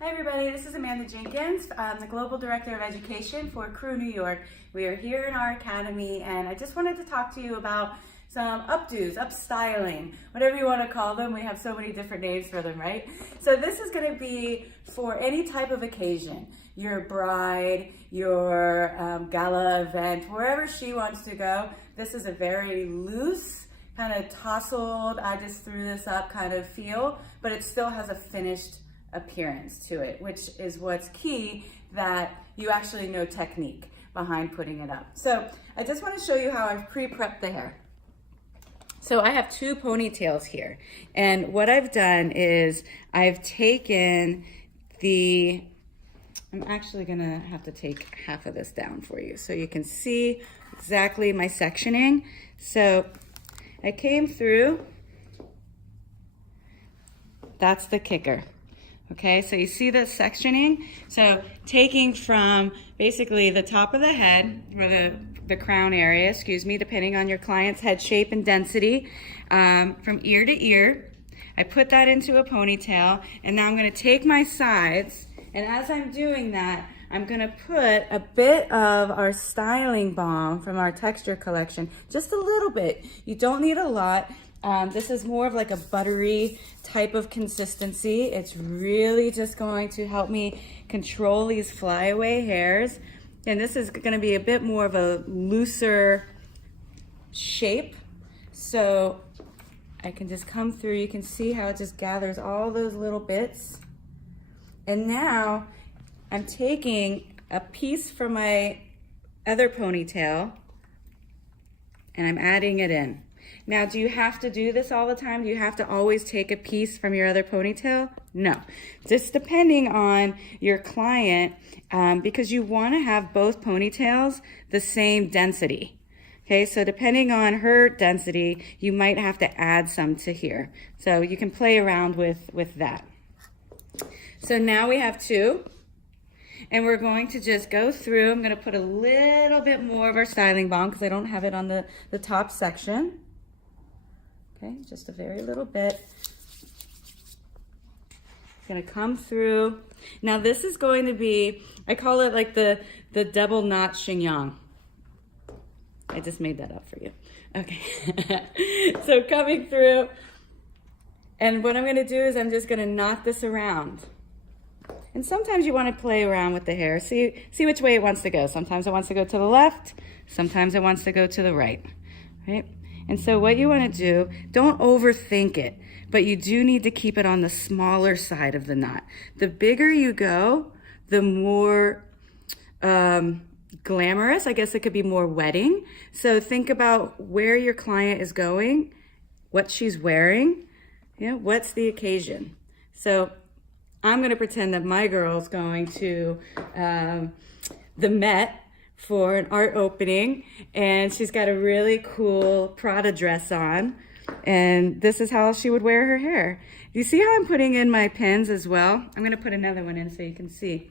Hi everybody, this is Amanda Jenkins. I'm the Global Director of Education for ECRU New York. We are here in our academy and I just wanted to talk to you about some updos, upstyling, whatever you want to call them. We have so many different names for them, right? So this is going to be for any type of occasion. Your bride, your gala event, wherever she wants to go. This is a very loose, kind of tousled, I just threw this up kind of feel, but it still has a finished appearance to it, which is what's key, that you actually know technique behind putting it up. So I just want to show you how I've pre-prepped the hair. So I have two ponytails here, and what I've done is I've taken I'm actually gonna have to take half of this down for you so you can see exactly my sectioning. So I came through, that's the kicker. Okay, so you see the sectioning? So taking from basically the top of the head, or the crown area, excuse me, depending on your client's head shape and density, from ear to ear, I put that into a ponytail, and now I'm gonna take my sides, and as I'm doing that, I'm gonna put a bit of our styling balm from our texture collection, just a little bit. You don't need a lot. This is more of like a buttery type of consistency. It's really just going to help me control these flyaway hairs. And this is going to be a bit more of a looser shape. So I can just come through. You can see how it just gathers all those little bits. And now I'm taking a piece from my other ponytail and I'm adding it in. Now, do you have to do this all the time? Do you have to always take a piece from your other ponytail? No, just depending on your client, because you want to have both ponytails the same density. Okay, so depending on her density, you might have to add some to here. So you can play around with that. So now we have two, and we're going to just go through. I'm going to put a little bit more of our styling balm because I don't have it on the top section. Okay, just a very little bit. Gonna come through. Now this is going to be, I call it like the double knot chignon. I just made that up for you. Okay, so coming through, and what I'm gonna do is I'm just gonna knot this around. And sometimes you wanna play around with the hair. See which way it wants to go. Sometimes it wants to go to the left, sometimes it wants to go to the right, right? And so what you want to do, don't overthink it, but you do need to keep it on the smaller side of the knot. The bigger you go, the more glamorous, I guess it could be more wedding. So think about where your client is going, what she's wearing, you know, what's the occasion. So I'm going to pretend that my girl's going to the Met for an art opening, and she's got a really cool Prada dress on, and this is how she would wear her hair. You see how I'm putting in my pins as well? I'm going to put another one in so you can see.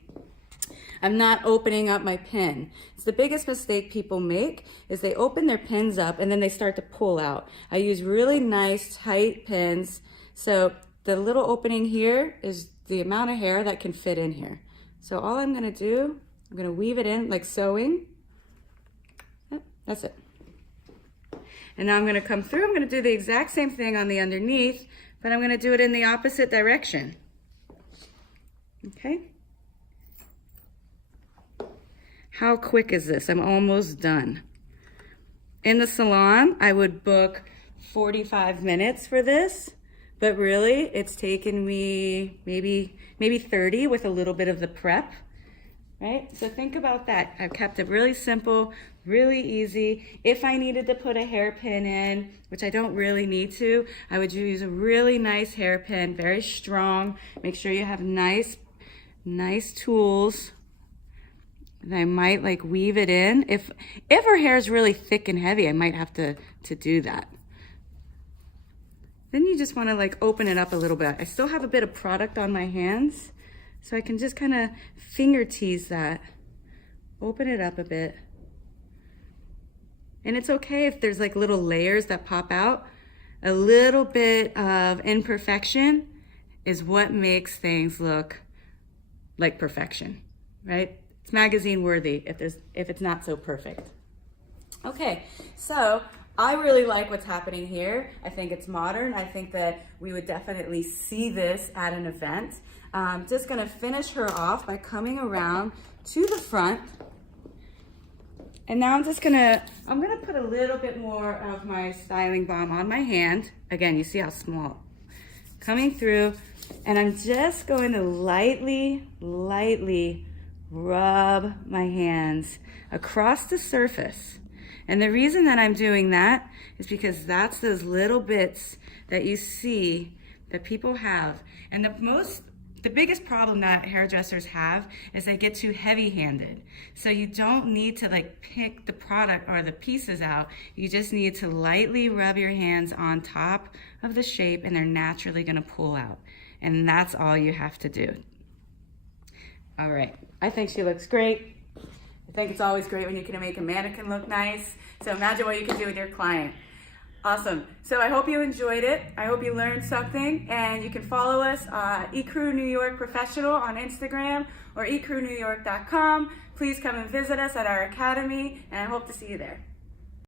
I'm not opening up my pin. It's the biggest mistake people make is they open their pins up and then they start to pull out. I use really nice tight pins, so the little opening here is the amount of hair that can fit in here. So all I'm going to do, I'm going to weave it in like sewing. That's it. And now I'm going to come through. I'm going to do the exact same thing on the underneath, but I'm going to do it in the opposite direction. Okay? How quick is this? I'm almost done. In the salon, I would book 45 minutes for this, but really it's taken me maybe 30 with a little bit of the prep. Right? So think about that. I've kept it really simple, really easy. If I needed to put a hairpin in, which I don't really need to, I would use a really nice hairpin, very strong. Make sure you have nice tools. And I might like weave it in. If her hair is really thick and heavy, I might have to do that. Then you just want to like open it up a little bit. I still have a bit of product on my hands, so I can just kind of finger tease that, open it up a bit. And it's okay if there's like little layers that pop out. A little bit of imperfection is what makes things look like perfection, right? It's magazine worthy if it's not so perfect. Okay, so I really like what's happening here. I think it's modern. I think that we would definitely see this at an event. I'm just gonna finish her off by coming around to the front. And now I'm gonna put a little bit more of my styling balm on my hand. Again, you see how small. Coming through, and I'm just going to lightly rub my hands across the surface. And the reason that I'm doing that is because that's those little bits that you see that people have. And the biggest problem that hairdressers have is they get too heavy-handed. So you don't need to like pick the product or the pieces out. You just need to lightly rub your hands on top of the shape and they're naturally gonna pull out. And that's all you have to do. All right, I think she looks great. I think it's always great when you can make a mannequin look nice. So imagine what you can do with your client. Awesome. So I hope you enjoyed it. I hope you learned something, and you can follow us ECRU New York Professional on Instagram or ecrunewyork.com. Please come and visit us at our academy, and I hope to see you there.